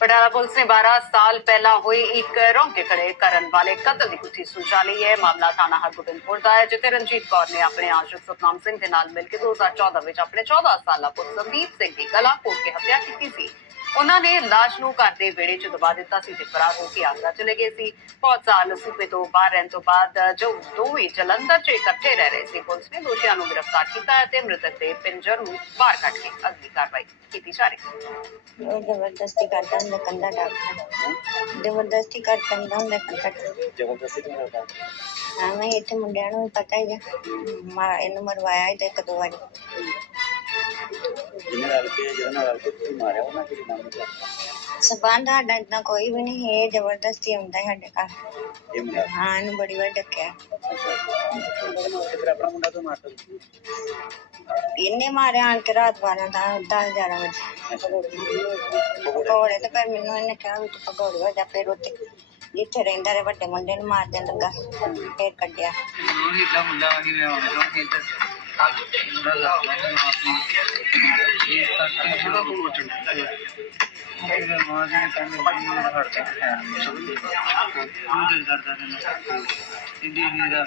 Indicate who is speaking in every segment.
Speaker 1: Patiala police ਨੇ 12 ਸਾਲ ਪਹਿਲਾਂ ਹੋਈ ਇੱਕ ਰੌਂਕੇ ਖੜੇ ਕਰਨ ਵਾਲੇ ਕਤਲ ਦੀ ਗੁੱਥੀ ਸੁਲਝਾ ਲਈ ਹੈ। ਮਾਮਲਾ ਥਾਣਾ ਹਰਗੋਬਿੰਦਪੁਰ ਦਾ ਹੈ, ਜਿੱਥੇ ਰਣਜੀਤ ਕੌਰ ਨੇ ਆਪਣੇ ਆਸ਼ਰਿਤ ਸਤਨਾਮ ਸਿੰਘ ਦੇ ਨਾਲ ਮਿਲ ਕੇ 2014 ਵਿੱਚ ਆਪਣੇ 14 ਸਾਲਾ ਪੁੱਤ ਸੰਦੀਪ ਸਿੰਘ ਦੀ ਗਲਾ ਘੋਟ ਕੇ ਹੱਤਿਆ ਕੀਤੀ ਸੀ। ਉਹਨਾਂ ਨੇ ਲਾਸ਼ ਨੂੰ ਘਰ ਦੇ ਵਿਹੜੇ 'ਚ ਦਬਾ ਦਿੱਤਾ ਸੀ ਤੇ ਫਰਾਰ ਹੋ ਕੇ ਆਗਰਾ ਚਲੇ ਗਏ ਸੀ। ਬਹੁਤ ਸਾਲ ਸੂਬੇ ਤੋਂ ਬਾਹਰ ਰਹਿਣ ਤੋਂ ਬਾਅਦ ਜੋ ਦੋਵੇਂ ਜਲੰਧਰ 'ਚ ਇਕੱਠੇ ਰਹਿ ਰਹੇ ਸੀ ਪੁਲਿਸ ਨੇ ਦੋਸ਼ੀਆਂ ਨੂੰ ਗ੍ਰਿਫਤਾਰ ਕੀਤਾ ਹੈ ਤੇ ਮ੍ਰਿਤਕ ਦੇ ਪਿੰਜਰ ਨੂੰ ਬਾਹਰ ਕੱਢ ਕੇ ਅਗਲੀ ਕਾਰਵਾਈ ਕੀਤੀ ਜਾ ਰਹੀ ਹੈ।
Speaker 2: ਜ਼ਬਰਦਸਤੀ ਕਰਦਾ ਹੁੰਦਾ ਕੰਧਾ ਡਾਕਦਾ ਜ਼ਬਰਦਸਤੀ ਕਰ ਕੰਦਾ ਹੁੰਦਾ ਕੰਧਾ
Speaker 3: ਜ਼ਬਰਦਸਤੀ ਕਰਦਾ?
Speaker 2: ਹੀ ਇੱਥੇ ਮੁੰਡਿਆਂ ਨੂੰ ਪਤਾ ਹੀ ਮਾ ਇਹਨੂੰ ਮਰਵਾਇਆ ਹੀ ਤੇ ਇੱਕ ਦੋ ਵਾਰੀ।
Speaker 3: ਜਿਹਨੇ ਨਾਲ ਕੇ ਜਿਹਦੇ ਨਾਲ ਰਲ ਕੇ ਤੁਸੀਂ ਮਾਰਿਆ ਉਹਨਾਂ ਕਿਹੜੀ ਨਾਮ ਦਾ
Speaker 2: ਸਬੰਧ ਸਾਡਾ ਏਦਾਂ ਕੋਈ ਵੀ ਨਹੀਂ ਇਹ ਜ਼ਬਰਦਸਤੀ ਆਉਂਦਾ ਹੈ ਸਾਡੇ ਘਰ।
Speaker 3: ਇਹ ਮੁੰਡਾ?
Speaker 2: ਹਾਂ ਇਹਨੂੰ ਬੜੀ ਵਾਰ ਡੱਕਿਆ।
Speaker 3: ਅੱਛਾ ਫਿਰ ਆਪਣਾ ਮੁੰਡਾ ਤੋਂ ਮਾਰਦਾ ਸੀ
Speaker 2: ਇਹਨੇ ਮਾਰਿਆ ਆਣ ਕੇ ਰਾਤ 12 ਦਾ 10 11 ਵਜੇ। ਪਕੌੜੇ ਤੇ ਫਿਰ ਮੈਨੂੰ ਇਹਨੇ ਕਿਹਾ ਵੀ ਤੂੰ ਪਕੌੜੇ ਹੋ ਜਾ ਫਿਰ ਉੱਥੇ ਜਿੱਥੇ ਰਹਿੰਦਾ ਰਹੇ ਵੱਡੇ ਮੁੰਡੇ ਨੂੰ ਮਾਰ ਦੇਣ ਲੱਗਾ ਫਿਰ ਕੱਢਿਆ।
Speaker 4: ਉਹੀ ਤਾਂ ਮੁੰਡਾ ਨਹੀਂ ਆਉਂਦਾ ਕਿ ਇੱਧਰ ਮੁੰਡਾ ਲੱਗਦਾ ਨਹੀਂ ਆਪਣੀ ਕਰਕੇ ਜਿਹੜਾ ਕੋਲ ਵਚਨ ਮਾਂ ਜੀ ਨੇ ਕਹਿੰਦੇ ਵੀ ਇਹ ਹੜਦਾ ਹੈ। ਉਹ ਦਿਲ ਕਰਦਾ ਰਹਿੰਦਾ ਇੰਦੀ ਨਹੀਂ ਦਾ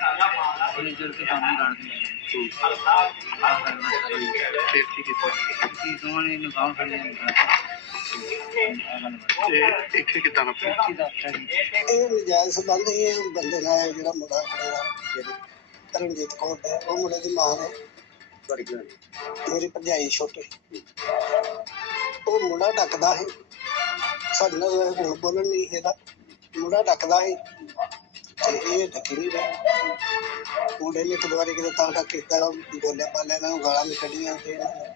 Speaker 4: ਇਹ ਜੜ ਕੰਮ ਨਹੀਂ ਕਰਦੀ ਆ ਕਰਨਾ ਫਿਰ ਕੀ ਕੀਤਾ ਕੀ ਦੋਨੇ ਨੂੰ ਗਾਉਂ ਖੜੇ ਨੇ ਤੇ ਇੱਥੇ ਕਿਦਾਂ ਨਾ
Speaker 5: ਇਹ ਨਜਾਇਜ਼ ਸੰਬੰਧ ਹੀ। ਇਹ ਬੰਦੇ ਨਾਲ ਜਿਹੜਾ ਮੁੰਡਾ ਖੜਿਆ ਰਣਜੀਤ ਕੌਰ ਉਹ ਮੁੰਡੇ ਦੀ ਮਾਂ ਨੇ।
Speaker 3: ਤੁਹਾਡੀ ਕਿਉਂ
Speaker 5: ਮੇਰੀ ਭਰਜਾਈ ਛੋਟੇ। ਉਹ ਮੁੰਡਾ ਡੱਕਦਾ ਸੀ। ਸਾਡੇ ਨਾਲ ਵੈਸੇ ਹੁਣ ਬੋਲਣ ਨਹੀਂ ਇਹਦਾ ਮੁੰਡਾ ਡੱਕਦਾ ਸੀ ਤੇ ਇਹ ਡੱਕੀ ਨਹੀਂ ਰਿਹਾ। ਮੁੰਡੇ ਨੇ ਇੱਕ ਦੋ ਵਾਰੀ ਕਿਤੇ ਤਾਂ ਕਰਕੇ ਕੀਤਾ ਬੋਲਿਆ ਪਾਲਿਆ ਇਹਨਾਂ ਨੂੰ ਗਾਲਾਂ ਵੀ ਕੱਢੀਆਂ ਤੇ ਇਹਨਾਂ ਨੇ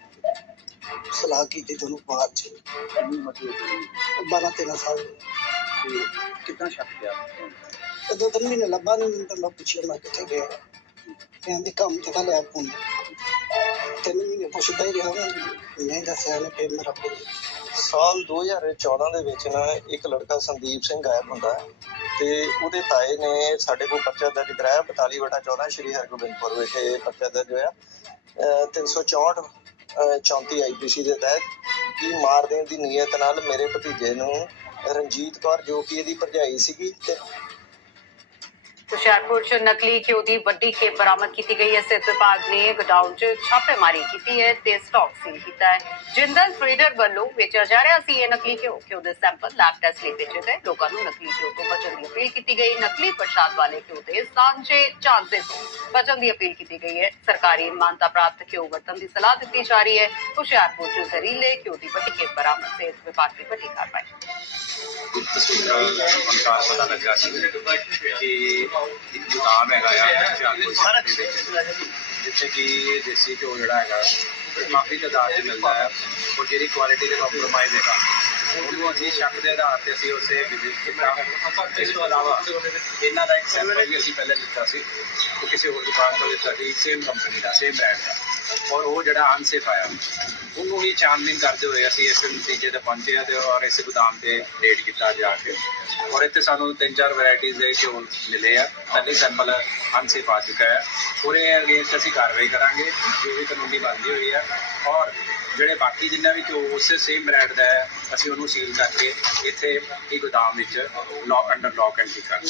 Speaker 5: ਸਲਾਹ ਕੀਤੀ ਤੁਹਾਨੂੰ ਬਾਅਦ ਚ।
Speaker 3: ਕਿੰਨੀ ਮਤੀ ਹੋਈ
Speaker 5: 12 13 ਸਾਲ। ਦੀ।
Speaker 3: ਤੇ ਕਿੰਨਾ ਸ਼ੱਕ ਪਿਆ
Speaker 5: ਤੇ ਦੋ ਤਿੰਨ ਮਹੀਨੇ ਲੱਭਾ ਨਹੀਂ ਤਾਂ ਮੈਂ ਪੁੱਛਿਆ ਮੈਂ ਕਿੱਥੇ ਗਿਆ? ਕਹਿੰਦੇ ਕੰਮ ਤੇ ਤਾਂ ਲਿਆ ਫੋਨ। ਤਿੰਨ ਮਹੀਨੇ ਪੁੱਛਦਾ ਹੀ ਰਿਹਾ ਮੈਂ ਨਹੀਂ ਦੱਸਿਆ ਨੇ ਫਿਰ ਮੇਰਾ ਫੋਨ
Speaker 6: ਸਾਲ 2014 ਦੇ ਵਿੱਚ ਨਾ ਇੱਕ ਲੜਕਾ ਸੰਦੀਪ ਸਿੰਘ ਗਾਇਬ ਹੁੰਦਾ ਹੈ ਤੇ ਉਹਦੇ ਤਾਏ ਨੇ ਸਾਡੇ ਕੋਲ ਪਰਚਾ ਦਰਜ ਕਰਾਇਆ 42 ਵਟਾ 14 ਸ਼੍ਰੀ ਹਰਗੋਬਿੰਦਪੁਰ ਵਿਖੇ ਪਰਚਾ ਦਰਜ ਹੋਇਆ। ਅਹ 364 ਅਹ 34 ਆਈਪੀਸੀ ਦੇ ਤਹਿਤ ਕਿ ਮਾਰ ਦੇਣ ਦੀ ਨੀਅਤ ਨਾਲ ਮੇਰੇ ਭਤੀਜੇ ਨੂੰ ਰਣਜੀਤ ਕੌਰ, ਜੋ ਕਿ ਇਹਦੀ ਭਰਜਾਈ ਸੀਗੀ, ਤੇ
Speaker 1: ਹੁਸ਼ਿਆਰਪੁਰ ਚ ਨਕਲੀ ਘਿਓ ਦੀ ਵੱਡੀ ਖੇਪ ਬਰਾਮਦ ਕੀਤੀ ਗਈ। ਹੈ ਸਿਹਤ ਵਿਭਾਗ ਨੇ ਗੋਦਾਮ ਚ ਛਾਪੇਮਾਰੀ ਕੀਤੀ ਹੈ ਤੇ ਸਟਾਕ ਸੀਲ ਕੀਤਾ ਹੈ। ਜਿੰਦਲ ਫਰੀਡਰ ਵੱਲੋਂ ਵੇਚਿਆ ਜਾ ਰਿਹਾ ਸੀ, ਇਹ ਨਕਲੀ ਘਿਓ। ਘਿਓ ਦੇ ਸੈਂਪਲ ਲੈਬ ਟੈਸਟ ਲਈ ਭੇਜੇ ਗਏ। ਲੋਕਾਂ ਨੂੰ ਨਕਲੀ ਘਿਓ ਤੋਂ ਬਚਣ ਦੀ ਅਪੀਲ ਕੀਤੀ ਗਈ। ਨਕਲੀ ਪ੍ਰਸ਼ਾਦ ਵਾਲੇ ਘਿਓ ਦੇ ਸਾਂਝੇ ਚਾਂਸੇ ਤੋਂ ਬਚਣ ਦੀ ਅਪੀਲ ਕੀਤੀ ਗਈ ਹੈ। ਸਰਕਾਰੀ ਮਾਨਤਾ ਪ੍ਰਾਪਤ ਘਿਓ ਵਰਤਣ ਦੀ ਸਲਾਹ ਦਿੱਤੀ ਜਾ ਰਹੀ ਹੈ। ਹੁਸ਼ਿਆਰਪੁਰ ਚ ਜ਼ਹਿਰੀਲੇ ਘਿਓ ਦੀ ਵੱਡੀ ਖੇਪ ਬਰਾਮਦ ਸਿਹਤ ਵਿਭਾਗ ਦੀ ਵੱਡੀ ਕਾਰਵਾਈ।
Speaker 7: ਗੁਪਤ ਸੂਚਨਾ ਅਨੁਸਾਰ ਪਤਾ ਲੱਗਾ ਸੀ ਕਿ ਇੱਕ ਦੁਕਾਨ ਹੈਗਾ ਆ ਹੁਸ਼ਿਆਰਪੁਰ ਦੇ ਵਿੱਚ ਜਿੱਥੇ ਕਿ ਦੇਸੀ ਘਿਓ ਜਿਹੜਾ ਹੈਗਾ ਉਹ ਕਾਫੀ ਤਾਦਾਦ 'ਚ ਮਿਲਦਾ ਹੈ ਔਰ ਜਿਹੜੀ ਕੁਆਲਿਟੀ ਦੇ ਕੰਪਰੋਮਾਈਜ਼ ਹੈਗਾ ਉਹਨੂੰ ਅਸੀਂ ਸ਼ੱਕ ਦੇ ਆਧਾਰ ਤੇ ਅਸੀਂ ਉਸੇ ਵਿਜ਼ਿਟ ਕੀਤਾ। ਇਸ ਤੋਂ ਇਲਾਵਾ ਇਹਨਾਂ ਦਾ ਇੱਕ ਸੈਂਪਲ ਵੀ ਅਸੀਂ ਪਹਿਲੇ ਲਿੱਤਾ ਸੀ। ਉਹ ਕਿਸੇ ਹੋਰ ਦੁਕਾਨ ਤੋਂ ਲਿੱਤਾ ਸੀ ਸੇਮ ਕੰਪਨੀ ਦਾ ਸੇਮ ਬ੍ਰਾਂਡ ਦਾ। ਔਰ ਉਹ ਜਿਹੜਾ ਅਨਸੇਫ ਆਇਆ, ਉਹਨੂੰ ਹੀ ਛਾਨਬੀਨ ਕਰਦੇ ਹੋਏ ਅਸੀਂ ਇਸ ਨਤੀਜੇ ਤੇ ਪਹੁੰਚੇ ਹਾਂ ਤੇ ਔਰ ਇਸ ਗੁਦਾਮ ਤੇ ਰੇਡ ਕੀਤਾ ਜਾ ਕੇ। ਔਰ ਇੱਥੇ ਸਾਨੂੰ ਤਿੰਨ ਚਾਰ ਵੈਰਾਈਟੀਜ਼ ਦੇ ਘਿਓ ਮਿਲੇ ਆ। ਪਹਿਲੇ ਸੈਂਪਲ ਅਨਸੇਫ ਆ ਚੁੱਕਾ ਹੈ। ਉਹਦੇ ਅਗੇਂਸਟ ਅਸੀਂ ਕਾਰਵਾਈ ਕਰਾਂਗੇ, ਜੋ ਵੀ ਕਾਨੂੰਨੀ ਬਣਦੀ ਹੋਈ ਹੈ। ਔਰ ਜਿਹੜੇ ਬਾਕੀ ਜਿੰਨਾ ਵੀ ਘਿਓ, ਉਸੇ ਸੇਮ ਬ੍ਰਾਂਡ ਦਾ ਹੈ, ਅਸੀਂ ਉਹਨੂੰ ਸੀਲ ਕਰਕੇ ਇੱਥੇ ਇਹ ਗੋਦਾਮ ਵਿੱਚ ਲੌਕ ਅੰਡਰ ਲੌਕ ਐਂਟਰੀ ਕਰਾਂਗੇ